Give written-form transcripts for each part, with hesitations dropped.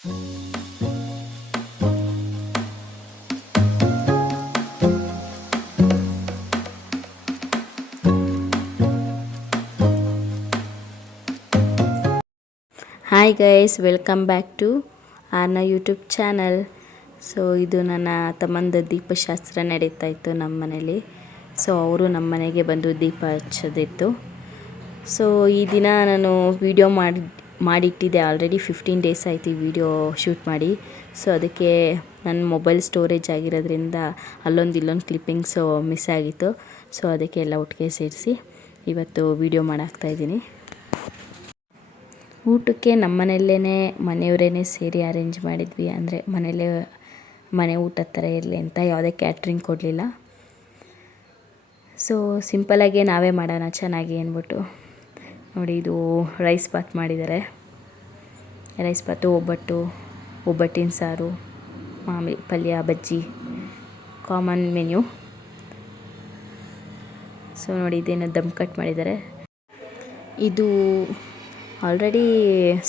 Hi guys, welcome back to ಆರ್ನ YouTube channel. So ಇದು ನನ್ನ ತಮ್ಮಂದು ದೀಪಶಾಸ್ತ್ರ ನಡೀತಾ ಇತ್ತು ನಮ್ಮ ಮನೇಲಿ. ಸೊ ಅವರು ನಮ್ಮ ಮನೆಗೆ ಬಂದು ದೀಪ ಹಚ್ಚೋದಿತ್ತು. ಸೊ ಈ ದಿನ ನಾನು ವಿಡಿಯೋ ಮಾಡಿಟ್ಟಿದ್ದೆ. ಆಲ್ರೆಡಿ 15 ಡೇಸ್ ಆಯಿತು ಈ ವಿಡಿಯೋ ಶೂಟ್ ಮಾಡಿ. ಸೊ ಅದಕ್ಕೆ ನನ್ನ ಮೊಬೈಲ್ ಸ್ಟೋರೇಜ್ ಆಗಿರೋದ್ರಿಂದ ಇಲ್ಲೊಂದು ಕ್ಲಿಪ್ಪಿಂಗ್ಸು ಮಿಸ್ ಆಗಿತ್ತು. ಸೊ ಅದಕ್ಕೆ ಎಲ್ಲ ಒಟ್ಟಿಗೆ ಸೇರಿಸಿ ಇವತ್ತು ವಿಡಿಯೋ ಮಾಡಾಕ್ತಾಯಿದ್ದೀನಿ. ಊಟಕ್ಕೆ ನಮ್ಮ ಮನೆಯಲ್ಲೇ ಮನೆಯವರೇ ಸೇರಿ ಅರೇಂಜ್ ಮಾಡಿದ್ವಿ. ಅಂದರೆ ಮನೆ ಊಟದ ಥರ ಇರಲಿ ಅಂತ ಯಾವುದೇ ಕ್ಯಾಟ್ರಿಂಗ್ ಕೊಡಲಿಲ್ಲ. ಸೊ ಸಿಂಪಲಾಗಿ ನಾವೇ ಮಾಡೋಣ ಚೆನ್ನಾಗಿ ಅಂದ್ಬಿಟ್ಟು ನೋಡಿ, ಇದು ರೈಸ್ ಬಾತ್ ಮಾಡಿದ್ದಾರೆ. ರೈಸ್ ಬಾತು, ಒಬ್ಬಟ್ಟಿನ ಸಾರು, ಮಾಮೂಲಿ ಪಲ್ಯ, ಬಜ್ಜಿ, ಕಾಮನ್ ಮೆನ್ಯೂ. ಸೊ ನೋಡಿ, ಇದೇನು ದಮ್ ಕಟ್ ಮಾಡಿದ್ದಾರೆ. ಇದು ಆಲ್ರೆಡಿ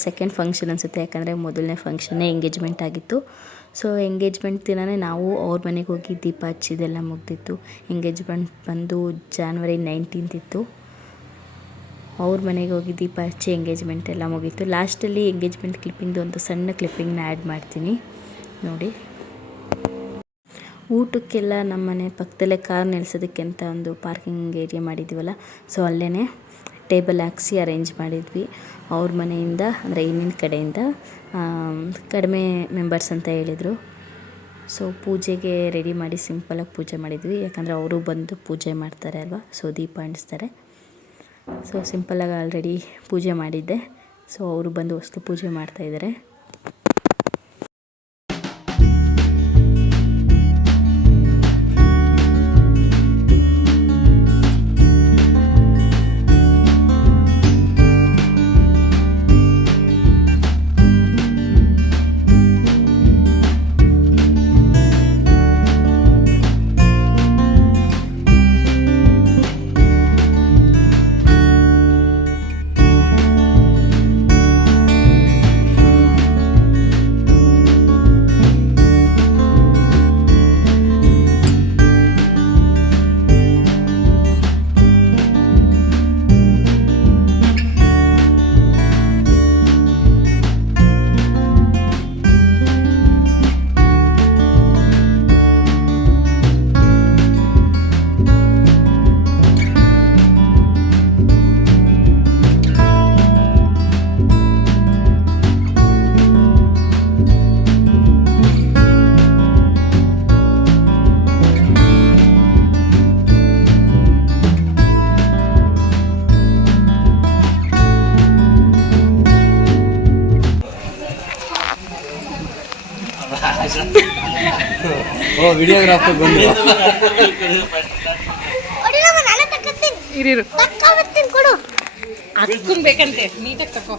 ಸೆಕೆಂಡ್ ಫಂಕ್ಷನ್ ಅನಿಸುತ್ತೆ, ಯಾಕಂದರೆ ಮೊದಲನೇ ಫಂಕ್ಷನ್ನೇ ಎಂಗೇಜ್ಮೆಂಟ್ ಆಗಿತ್ತು. ಸೊ ಎಂಗೇಜ್ಮೆಂಟ್ ದಿನವೇ ನಾವು ಅವ್ರ ಮನೆಗೆ ಹೋಗಿ ದೀಪ ಹಚ್ಚಿದೆಲ್ಲ ಮುಗ್ದಿತ್ತು. ಎಂಗೇಜ್ಮೆಂಟ್ ಬಂದು January 19 ಇತ್ತು. ಅವ್ರ ಮನೆಗೆ ಹೋಗಿ ದೀಪ ಹಚ್ಚಿ ಎಂಗೇಜ್ಮೆಂಟ್ ಎಲ್ಲ ಮುಗೀತು. ಲಾಸ್ಟಲ್ಲಿ ಎಂಗೇಜ್ಮೆಂಟ್ ಕ್ಲಿಪ್ಪಿಂಗ್ದು ಒಂದು ಸಣ್ಣ ಕ್ಲಿಪ್ಪಿಂಗ್ನ ಆ್ಯಡ್ ಮಾಡ್ತೀನಿ ನೋಡಿ. ಊಟಕ್ಕೆಲ್ಲ ನಮ್ಮ ಮನೆ ಪಕ್ಕದಲ್ಲೇ ಕಾರ್ ನಿಲ್ಸೋದಕ್ಕೆ ಅಂತ ಒಂದು ಪಾರ್ಕಿಂಗ್ ಏರಿಯಾ ಮಾಡಿದ್ದೀವಲ್ಲ, ಸೊ ಅಲ್ಲೇ ಟೇಬಲ್ ಹಾಕ್ಸಿ ಅರೇಂಜ್ ಮಾಡಿದ್ವಿ. ಅವ್ರ ಮನೆಯಿಂದ, ಅಂದರೆ ಇನ್ನಿನ ಕಡೆಯಿಂದ ಕಡಿಮೆ ಮೆಂಬರ್ಸ್ ಅಂತ ಹೇಳಿದರು. ಸೊ ಪೂಜೆಗೆ ರೆಡಿ ಮಾಡಿ ಸಿಂಪಲಾಗಿ ಪೂಜೆ ಮಾಡಿದ್ವಿ, ಯಾಕಂದರೆ ಅವರು ಬಂದು ಪೂಜೆ ಮಾಡ್ತಾರೆ ಅಲ್ವಾ. ಸೊ ದೀಪ ಅಂಟಿಸ್ತಾರೆ. ಸೊ ಸಿಂಪಲಾಗಿ ಆಲ್ರೆಡಿ ಪೂಜೆ ಮಾಡಿದ್ದೆ. ಸೊ ಅವರು ಬಂದು ಹೊಸ್ತು ಪೂಜೆ ಮಾಡ್ತಾಯಿದ್ದಾರೆ. ವಿಡಿಯೋಗ್ರಾಫರ್ ಬಂದು ಅಕ್ಕನ್ ಬೇಕಂತೆ, ನೀಟಾಗಿ ತಕೋ.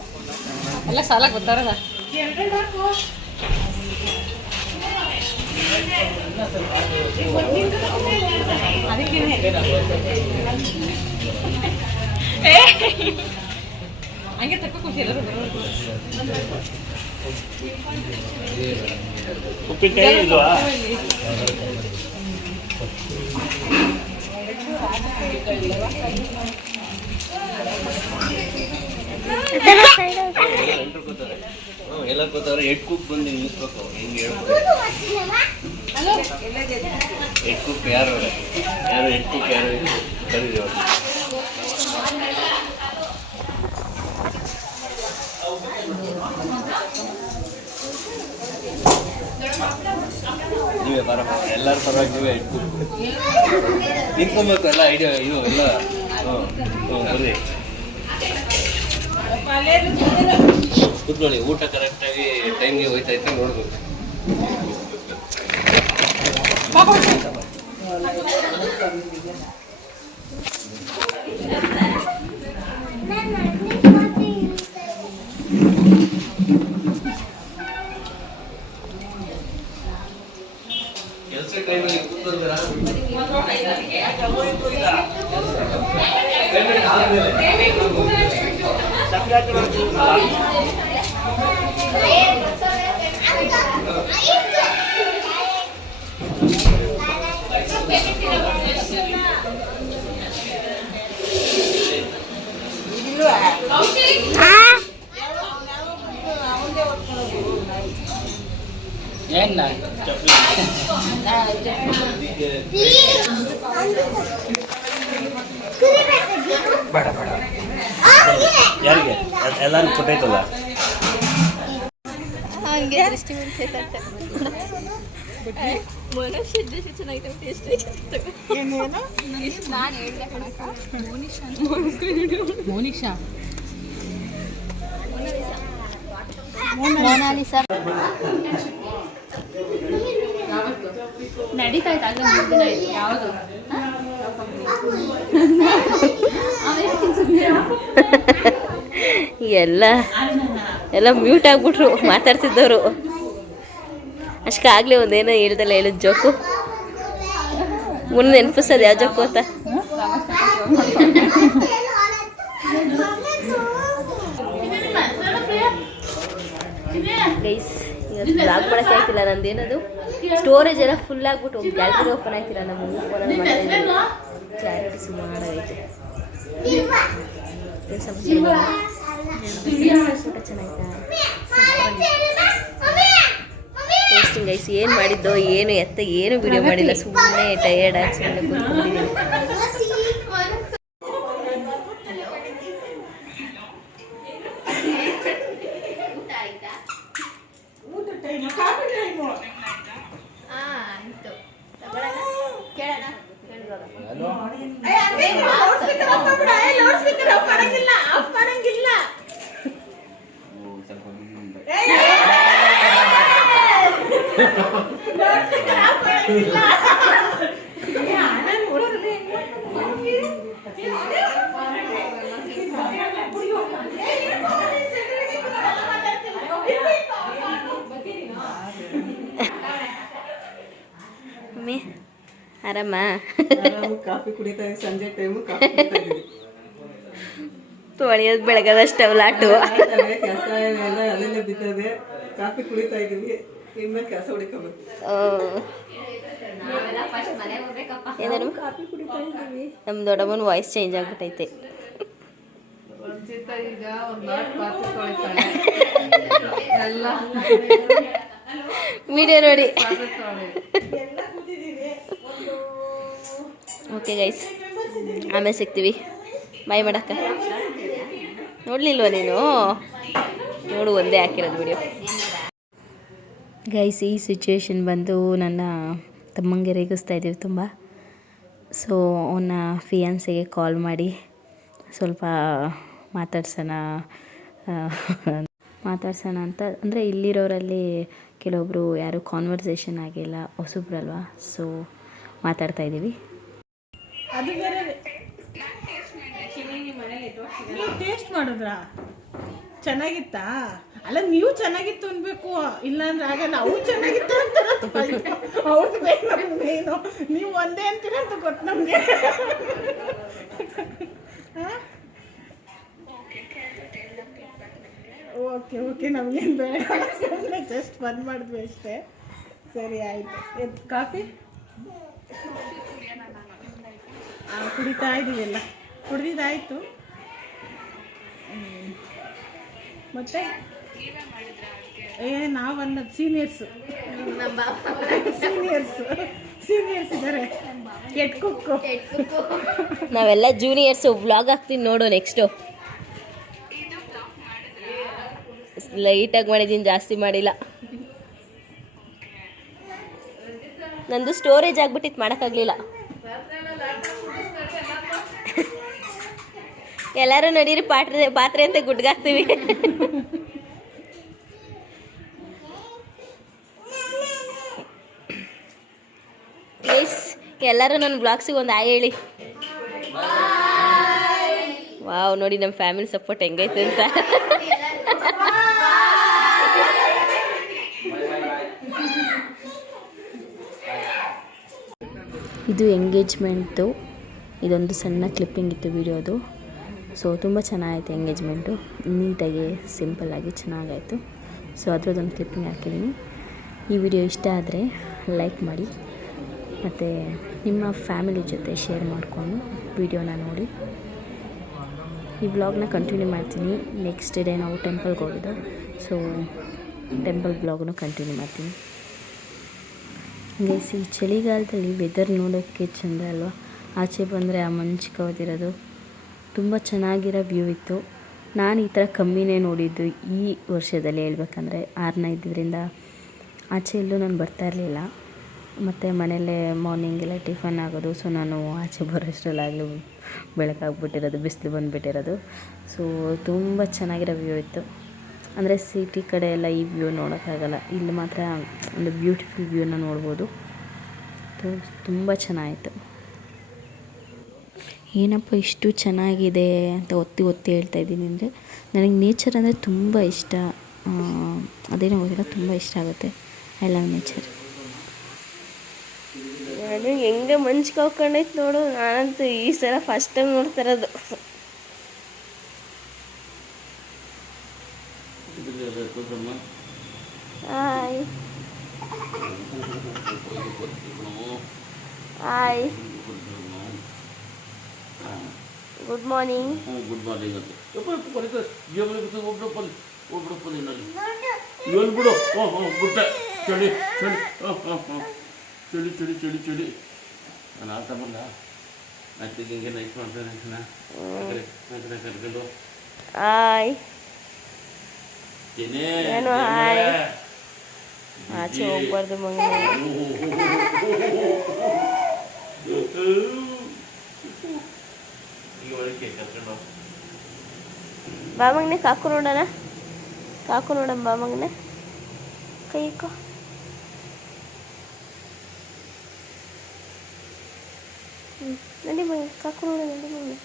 ಎಲ್ಲ ಸಾಲ ಗೊತ್ತಾರಲ್ಲ. ಹಂಗೆ ತಕ್ಕ ಕೊಡ್ತೀರ ಉಪ್ಪಿನಕಾಯಿ ಇಲ್ವಾ? ಎಲ್ಲ ಗೊತ್ತಾದ್ರೆ ಹೆಡ್ ಕುಕ್ ಬಂದು ನಿಲ್ಲಿಸ್ಬೇಕು. ಹೆಂಗೆ ಹೇಳ್ಬೇಕು, ಹೆಡ್ ಕುಕ್ ಯಾರು ಹೆಡ್ ಕುಕ್ ಯಾರು ಕರೀರಿ. ನೀವೇ ಬರಪ್ಪ, ಎಲ್ಲರ ಪರವಾಗಿ ನೀವೇ ಹೆಡ್ ಕುಕ್ ನಿಂತ್ಕೊಬೇಕು. ಎಲ್ಲ ಐಡಿಯಾ ಇದು ಎಲ್ಲ ಬರ್ರಿ ಕೂತ್ಕೊಳ್ಳಿ. ಊಟ ಕರೆಕ್ಟಾಗಿ ಟೈಮ್ಗೆ ಹೋಯ್ತೈತೆ ನೋಡ್ಬೇಕು. ಕೆಲಸ ಟೈಮಲ್ಲಿ ಕೂತ್ಕೊಂಡ್ರಾ ಬೇಡ ಬೇಡ ಯಾರಿಗೆ ಎಲ್ಲರೂ ಕೊಟ್ಟೈತಲ್ಲ ಹಂಗೆ ದೃಷ್ಟಿ ಮುಗಿಸೈತಂತೆ ಮನುಷ್ಯ ಚೆನ್ನಾಗಿದೆ ನಾನು ಹೇಳಿದೆ ಮೋನಿಶಾ ಮೊನಾಲಿಸಾ ನಡೀತಾ ಇತ್ತು ಆಗಲೇ 3 ದಿನ ಆಯ್ತು ಯಾವುದು ಎಲ್ಲ ಮ್ಯೂಟ್ ಆಗ್ಬಿಟ್ರು ಮಾತಾಡ್ತಿದ್ದವರು ಅಷ್ಟಕ್ಕಾಗಲೇ ಒಂದೇನೋ ಹೇಳ್ದಲ್ಲ ಹೇಳಿದ ಜೋಕು ಮುಂದೆ ನೆನಪಿಸೋದು ಯಾವ ಜೋಕು ಅಂತ ಗೈಸ್ ಇವತ್ತು ಬ್ಲಾಗ್ ಮಾಡೋಕ್ಕೆ ಆಯ್ತಿಲ್ಲ ನಂದೇನದು ಸ್ಟೋರೇಜ್ ಎಲ್ಲ ಫುಲ್ ಆಗ್ಬಿಟ್ಟು ಗ್ಯಾಲರಿ ಓಪನ್ ಆಯ್ತಿಲ್ಲ ನಮ್ಮ ಫೋನಲ್ಲಿ ಮಾಡ್ತಾ ಕ್ಲಾರಿಟಿ ಸುಮಾರಾಗೈತೆ ಊಟ ಚೆನ್ನಾಯ್ತಾ ಟೇಸ್ಟಿಂಗ್ ಗೈಸ್ ಏನು ಮಾಡಿದ್ದೋ ಏನು ಏನು ವಿಡಿಯೋ ಮಾಡಿಲ್ಲ ಸುಮ್ಮನೆ ಟಯರ್ಡ್ ಆಗಿ ಸುಮ್ಮನೆ ಕೂತ್ಕೊಂಡಿದ್ದೀನಿ ಮಮ್ಮಿ ಆರಾಮ ಕಾಫಿ ಕುಡಿತಾ ಇದ್ದೀವಿ ಸಂಜೆ ಟೈಮು ಕಾಫಿ ಕುಡಿತಾ ಇದ್ದೀವಿ ತೊಳೆಯೋದು ಬೆಳಗದಷ್ಟು ಲಾಟು ಕೆಲಸ ಎಲ್ಲ ಅಲ್ಲೇ ಬಿದ್ದದೆ ಕಾಫಿ ಕುಡಿತಾ ಇದ್ದೀವಿ ಇನ್ಮೇಲೆ ಕೆಲಸ ಹುಡುಕಬೇಕು ಏನಾರು ಕಾಫಿ ಕುಡಿತಾ ಇದ್ದೀವಿ ನಮ್ಮ ದೊಡ್ಡಮ್ಮನ ವಾಯ್ಸ್ ಚೇಂಜ್ ಆಗ್ಬಿಟ್ಟೈತೆ ಈಗ ಒಂದು ಪಾತ್ರೆ ತೊಳಿತಾಳೆ ಎಲ್ಲ ವಿಡಿಯೋ ನೋಡಿ ಪಾತ್ರೆ ತೊಳೆ ಓಕೆ ಗೈಸ್ ಆಮೇಲೆ ಸಿಗ್ತೀವಿ ಬಾಯ್ ಮಾಡಕ್ಕ ನೋಡಲಿಲ್ವ ನೀನು ನೋಡು ಒಂದೇ ಹಾಕಿರೋದು ವಿಡಿಯೋ ಗೈಸ್ ಈ ಸಿಚುವೇಶನ್ ಬಂದು ನನ್ನ ತಮ್ಮಂಗೆ ರೇಗಿಸ್ತಾ ಇದ್ದೀವಿ ತುಂಬ ಸೊ ಅವನ ಫಿಯಾನ್ಸಿಗೆ ಕಾಲ್ ಮಾಡಿ ಸ್ವಲ್ಪ ಮಾತಾಡ್ಸೋಣ ಅಂತ ಅಂದರೆ ಇಲ್ಲಿರೋರಲ್ಲಿ ಕೆಲವೊಬ್ಬರು ಯಾರೂ ಕಾನ್ವರ್ಸೇಷನ್ ಆಗಿಲ್ಲ ಹೊಸಬ್ರಲ್ವ ಸೊ ಮಾತಾಡ್ತಾ ಇದ್ದೀವಿ ಅದು ಬೇರೆ ನೀವು ಟೇಸ್ಟ್ ಮಾಡಿದ್ರಾ ಚೆನ್ನಾಗಿತ್ತಾ ಅಲ್ಲ ನೀವು ಚೆನ್ನಾಗಿತ್ತು ಅನ್ಬೇಕು ಇಲ್ಲಾಂದ್ರೆ ಆಗಲ್ಲ ಅವ್ರು ಚೆನ್ನಾಗಿತ್ತು ಅಂತ ಅವ್ರದ್ದು ಬೇಕು ನಮ್ಗೆ ಮೇನು ನೀವು ಒಂದೇ ಅಂತೀರ ಅಂತ ಗೊತ್ತು ನಮಗೆ ಓಕೆ ಓಕೆ ನಮಗೇನು ಬೇಡ ಸುಮ್ಮನೆ ಜಸ್ಟ್ ಬಂದ್ ಮಾಡಿದ್ವಿ ಅಷ್ಟೇ ಸರಿ ಆಯಿತು ಕಾಫಿ ಕುಡಿತಾ ಇದ್ದೀವಿಲ್ಲ ಕುಡ್ದಿದ್ದಾಯಿತು ಮತ್ತೆ ನಾವು ಅನ್ನೋದು ಸೀನಿಯರ್ಸು ಇದ್ದಾರೆ ಕೆಟ್ಟ ಕುಕ್ಕು ನಾವೆಲ್ಲ ಜೂನಿಯರ್ಸು ವ್ಲಾಗ್ ಹಾಕ್ತೀನಿ ನೋಡು ನೆಕ್ಸ್ಟು ಲೈಟಾಗಿ ಮಾಡಿದ್ದೀನಿ ಜಾಸ್ತಿ ಮಾಡಿಲ್ಲ ನಂದು ಸ್ಟೋರೇಜ್ ಆಗ್ಬಿಟ್ಟಿತ್ತು ಮಾಡೋಕ್ಕಾಗಲಿಲ್ಲ ಎಲ್ಲರೂ ನಡೀರಿ ಪಾತ್ರೆ ಅಂತ ಗುಡ್ಗಾಕ್ತೀವಿ ಪ್ಲೀಸ್ ಎಲ್ಲರೂ ನನ್ನ ಬ್ಲಾಗ್ಸಿಗೆ ಒಂದು ಆಯ್ ಹೇಳಿ ವಾವ್ ನೋಡಿ ನಮ್ಮ ಫ್ಯಾಮಿಲಿ ಸಪೋರ್ಟ್ ಹೆಂಗೈತೆ ಅಂತ ಇದು ಎಂಗೇಜ್ಮೆಂಟು ಇದೊಂದು ಸಣ್ಣ ಕ್ಲಿಪ್ಪಿಂಗ್ ಇತ್ತು ವಿಡಿಯೋದು ಸೊ ತುಂಬ ಚೆನ್ನಾಗೈತೆ ಎಂಗೇಜ್ಮೆಂಟು ನೀಟಾಗಿ ಸಿಂಪಲ್ಲಾಗಿ ಚೆನ್ನಾಗಾಯಿತು ಸೊ ಅದರದ್ದೊಂದು ಕ್ಲಿಪ್ಪಿಂಗ್ ಹಾಕಿದ್ದೀನಿ ಈ ವಿಡಿಯೋ ಇಷ್ಟ ಆದರೆ ಲೈಕ್ ಮಾಡಿ ಮತ್ತು ನಿಮ್ಮ ಫ್ಯಾಮಿಲಿ ಜೊತೆ ಶೇರ್ ಮಾಡಿಕೊಂಡು ವಿಡಿಯೋನ ನೋಡಿ ಈ ವ್ಲಾಗ್ನ ಕಂಟಿನ್ಯೂ ಮಾಡ್ತೀನಿ ನೆಕ್ಸ್ಟ್ ಡೇ ನಾವು ಟೆಂಪಲ್ಗೆ ಹೋಗಿದ್ದು ಸೊ ಟೆಂಪಲ್ ವ್ಲಾಗ್ನು ಕಂಟಿನ್ಯೂ ಮಾಡ್ತೀನಿ ಗೈಸ್ ಈ ಚಳಿಗಾಲದಲ್ಲಿ ವೆದರ್ ನೋಡೋಕ್ಕೆ ಚೆಂದ ಅಲ್ವಾ. ಆಚೆ ಬಂದರೆ ಆ ಮಂಚು ಕವಿದಿರೋದು ತುಂಬ ಚೆನ್ನಾಗಿರೋ ವ್ಯೂ ಇತ್ತು. ನಾನು ಈ ಥರ ಕಮ್ಮಿನೇ ನೋಡಿದ್ದು ಈ ವರ್ಷದಲ್ಲಿ ಹೇಳ್ಬೇಕಂದ್ರೆ. 6ನೇ ಇದ್ದಿದ್ದರಿಂದ ಆಚೆ ಎಲ್ಲೂ ನಾನು ಬರ್ತಾ ಇರಲಿಲ್ಲ. ಮತ್ತು ಮನೆಯಲ್ಲೇ ಮಾರ್ನಿಂಗೆಲ್ಲ ಟಿಫನ್ ಆಗೋದು. ಸೊ ನಾನು ಆಚೆ ಬರೋಷ್ಟರಲ್ಲಾಗಲೂ ಬೆಳಕಾಗ್ಬಿಟ್ಟಿರೋದು, ಬಿಸಿಲು ಬಂದುಬಿಟ್ಟಿರೋದು. ಸೊ ತುಂಬ ಚೆನ್ನಾಗಿರೋ ವ್ಯೂ ಇತ್ತು. ಅಂದರೆ ಸಿಟಿ ಕಡೆ ಎಲ್ಲ ಈ ವ್ಯೂ ನೋಡೋಕ್ಕಾಗಲ್ಲ, ಇಲ್ಲಿ ಮಾತ್ರ ಒಂದು ಬ್ಯೂಟಿಫುಲ್ ವ್ಯೂನ ನೋಡ್ಬೋದು. ತುಂಬ ಚೆನ್ನಾಗಿತ್ತು. ಏನಪ್ಪ ಇಷ್ಟು ಚೆನ್ನಾಗಿದೆ ಅಂತ ಒತ್ತಿ ಹೇಳ್ತಾಯಿದ್ದೀನಿ ಅಂದರೆ, ನನಗೆ ನೇಚರ್ ಅಂದರೆ ತುಂಬ ಇಷ್ಟ. ಅದೇನೋ ಗೊತ್ತಿಲ್ಲ, ತುಂಬ ಇಷ್ಟ ಆಗುತ್ತೆ. I love nature. ಅದು ಹೆಂಗೆ ಮಂಚು ಕವ್ಕೊಂಡೈತೆ ನೋಡು. ನಾನಂತೂ ಈ ಸಲ ಫಸ್ಟ್ ಟೈಮ್ ನೋಡ್ತಾ ಇರೋದು. Hi hi, good morning. Good morning ಅಂತ ಹೇಳ್ಬಿಡು. ಗುಡ್ಡ ಚಳಿ ಚಳಿ ಚಳಿ ಚಳಿ ಚಳಿ ಚಳಿ. ನಾನು ಆತ ಬಂದ ನೈಟ್ ಹಿಂಗೆ ನೈಟ್ ಮಾಡ್ತಾನೆ ಕರ್ಕೊಂಡು ಹಾಯ್. ತಿನ್ನೇ ಏನು ಹಾಯ್? ಆಚೆ ಹೋಗ್ಬಾರ್ದು ಮಗನೇ. ಈಗ ಒಳಗೆ ಕರ್ಕೊಂಡು ಬಾ ಮಗನೆ, ಕಾಕು ನೋಡೋಣ. ಕಾಕು ನೋಡೋಣ ಬಾ ಮಗನೆ. ಕೈ ಇಕ್ಕೋ. ನಡಿ ಮಗನೆ, ಕಾಕು ನೋಡೋಣ. ನಡಿ ಮಗನೆ.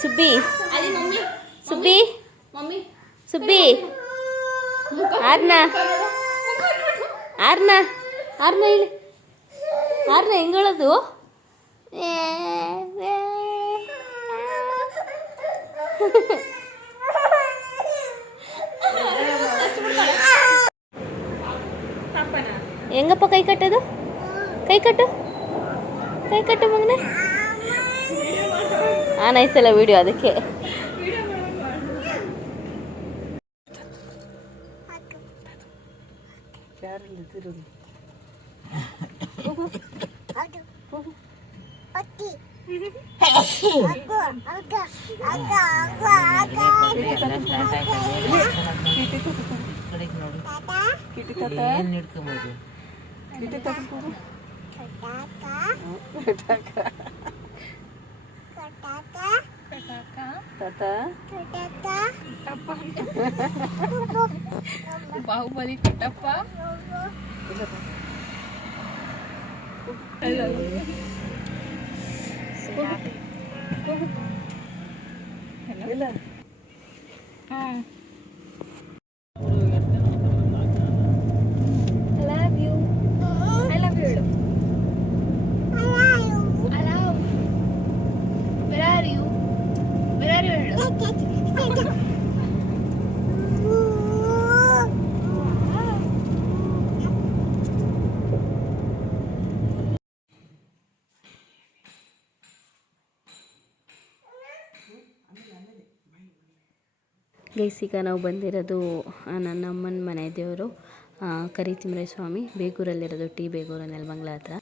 ಸುಬ್ಬಿ ಸುಬ್ಬಿ ಸುಬ್ಬಿ ಆರ್ನ ಆರ್ನ ಆರ್ನ ಹೇಳಿ. ಆರ್ನ ಹೆಂಗೆ ಹೇಳೋದು? ಹೆಂಗಪ್ಪ ಕೈ ಕಟ್ಟೋದು? ಕೈ ಕಟ್ಟು, ಕೈ ಕಟ್ಟು ಮಗನೆ. ಆನೈತಲ್ಲ ವಿಡಿಯೋ, ಅದಕ್ಕೆ. ಬಾಹುಬಲಿ ಕಟ್ಟಪ್ಪ. ಗೈಸ್ ಈಗ ನಾವು ಬಂದಿರೋದು ನನ್ನ ಅಮ್ಮನ ಮನೆ ದೇವರು ಕರಿತಿಮ್ಮರ ಸ್ವಾಮಿ, ಬೇಗೂರಲ್ಲಿರೋದು. ಟಿ ಬೇಗೂರು, ನೆಲಮಂಗಲ ಹತ್ರ.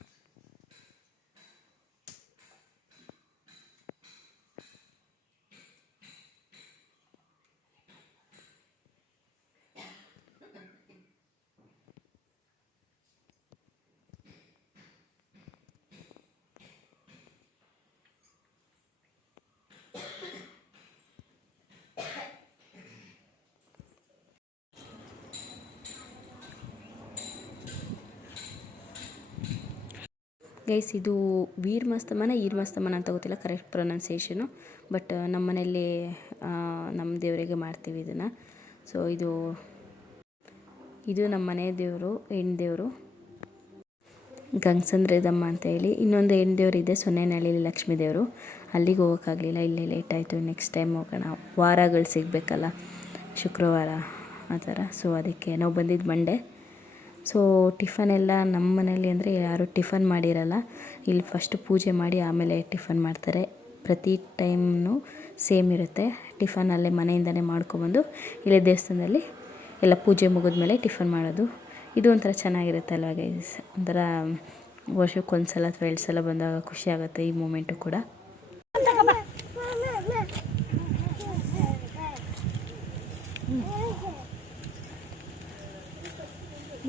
ಗೈಸ್ ಇದು ವೀರಮಸ್ತಮನ ಈರಮಸ್ತಮನ ಅಂತ ಗೊತ್ತಿಲ್ಲ ಕರೆಕ್ಟ್ ಪ್ರೊನೌನ್ಸಿಯೇಷನು. ಬಟ್ ನಮ್ಮ ಮನೆಯಲ್ಲಿ ನಮ್ಮ ದೇವರಿಗೆ ಮಾಡ್ತೀವಿ ಇದನ್ನು. ಸೊ ಇದು ನಮ್ಮ ಮನೆ ದೇವರು, ಹೆಣ್ಣು ದೇವರು ಗಂಗಸಂದ್ರದಮ್ಮ ಅಂತ ಹೇಳಿ. ಇನ್ನೊಂದು ಹೆಣ್ಣು ದೇವರು ಇದೆ ಸೊನ್ನೆನಹಳ್ಳಿಲಿ, ಲಕ್ಷ್ಮೀ ದೇವರು. ಅಲ್ಲಿಗೆ ಹೋಗೋಕ್ಕಾಗಲಿಲ್ಲ, ಇಲ್ಲೇ ಲೇಟ್ ಆಯಿತು. ನೆಕ್ಸ್ಟ್ ಟೈಮ್ ಹೋಗೋಣ, ವಾರಗಳು ಸಿಗಬೇಕಲ್ಲ, ಶುಕ್ರವಾರ ಆ ಥರ. ಸೊ ಅದಕ್ಕೆ ನಾವು ಬಂದಿದ್ದು ಮಂಡೇ. ಸೊ ಟಿಫನ್ ಎಲ್ಲ ನಮ್ಮ ಮನೇಲಿ ಅಂದರೆ ಯಾರೂ ಟಿಫನ್ ಮಾಡಿರಲ್ಲ. ಇಲ್ಲಿ ಫಸ್ಟ್ ಪೂಜೆ ಮಾಡಿ ಆಮೇಲೆ ಟಿಫನ್ ಮಾಡ್ತಾರೆ. ಪ್ರತಿ ಟೈಮ್ನು ಸೇಮ್ ಇರುತ್ತೆ. ಟಿಫನ್ ಅಲ್ಲೇ ಮನೆಯಿಂದನೇ ಮಾಡ್ಕೊಬಂದು ಇಲ್ಲೇ ದೇವಸ್ಥಾನದಲ್ಲಿ ಎಲ್ಲ ಪೂಜೆ ಮುಗಿದ್ಮೇಲೆ ಟಿಫನ್ ಮಾಡೋದು. ಇದು ಒಂಥರ ಚೆನ್ನಾಗಿರುತ್ತೆ ಅಲ್ವಾ ಗೈಸ್. ಒಂಥರ ವರ್ಷಕ್ಕೊಂದ್ಸಲ ಅಥವಾ 2 ಸಲ ಬಂದಾಗ ಖುಷಿ ಆಗುತ್ತೆ ಈ ಮೂಮೆಂಟು ಕೂಡ.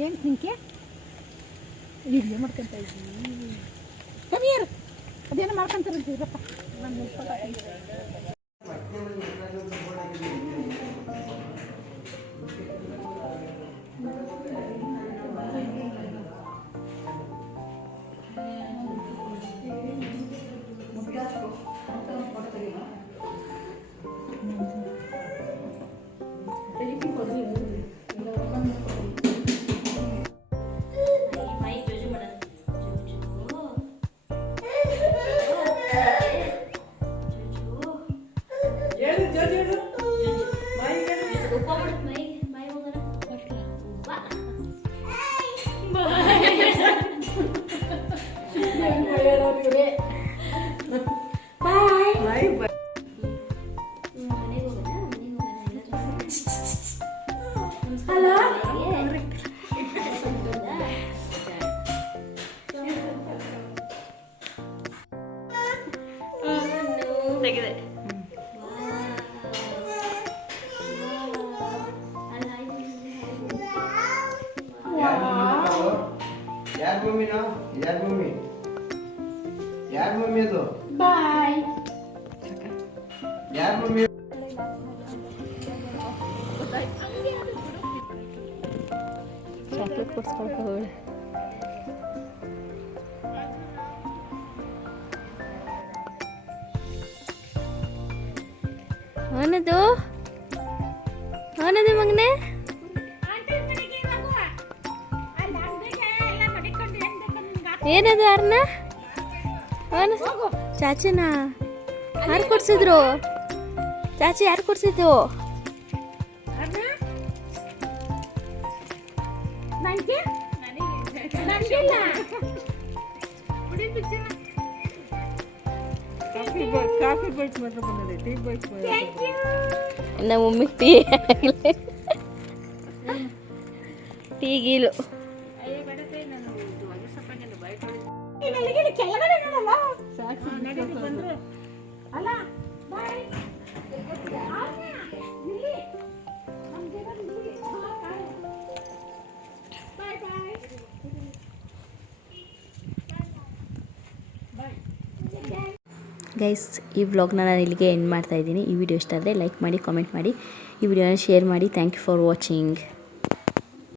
ಏನು ನಿಂಕೆ ವಿಡಿಯೋ ಮಾಡ್ಕೊಂತ ಇದ್ದೀನಿ. ಕವಿಯರು ಅದೇನೋ ಮಾಡ್ಕೊಂತಾರಂತೀರಪ್ಪ. ತೆಗೆದೆ. ಯಾರ ಮಮ್ಮಿ ಅದು? ಬಾಯ್. ಯಾರ ಮಮ್ಮಿ? ಚಾಕ್ಲೇಟ್ ಕೊಡ್ಸ್ಕೊಂಡು ಹೋಗೋಳೆ. ಅವನದು ಮಗನೇ. ಏನದು ಯಾರನ್ನ? ಅವನು ಚಾಚಿನ ಯಾರು ಕೊಡ್ಸಿದ್ರು? ಚಾಚಿ ಯಾರು ಕೊಡ್ಸಿದ್ದು? ಕಾಫಿ ಬೈಟ್ಸ್ ಮಾತ್ರ ಬಂದಿದೆ. ಟೀ ಬೈಟ್ಸ್ ನಮ್ಮ ಮಮ್ಮಿಗೆ ಟೀ ಟೀಗೀಲು. ಗೈಸ್, ಈ ವ್ಲಾಗ್ನ ನಾನು ಇಲ್ಲಿಗೆ ಎಂಡ್ ಮಾಡ್ತಾಯಿದ್ದೀನಿ. ಈ ವಿಡಿಯೋ ಇಷ್ಟ ಆದರೆ ಲೈಕ್ ಮಾಡಿ, ಕಾಮೆಂಟ್ ಮಾಡಿ, ಈ ವಿಡಿಯೋನ ಶೇರ್ ಮಾಡಿ. Thank you for watching.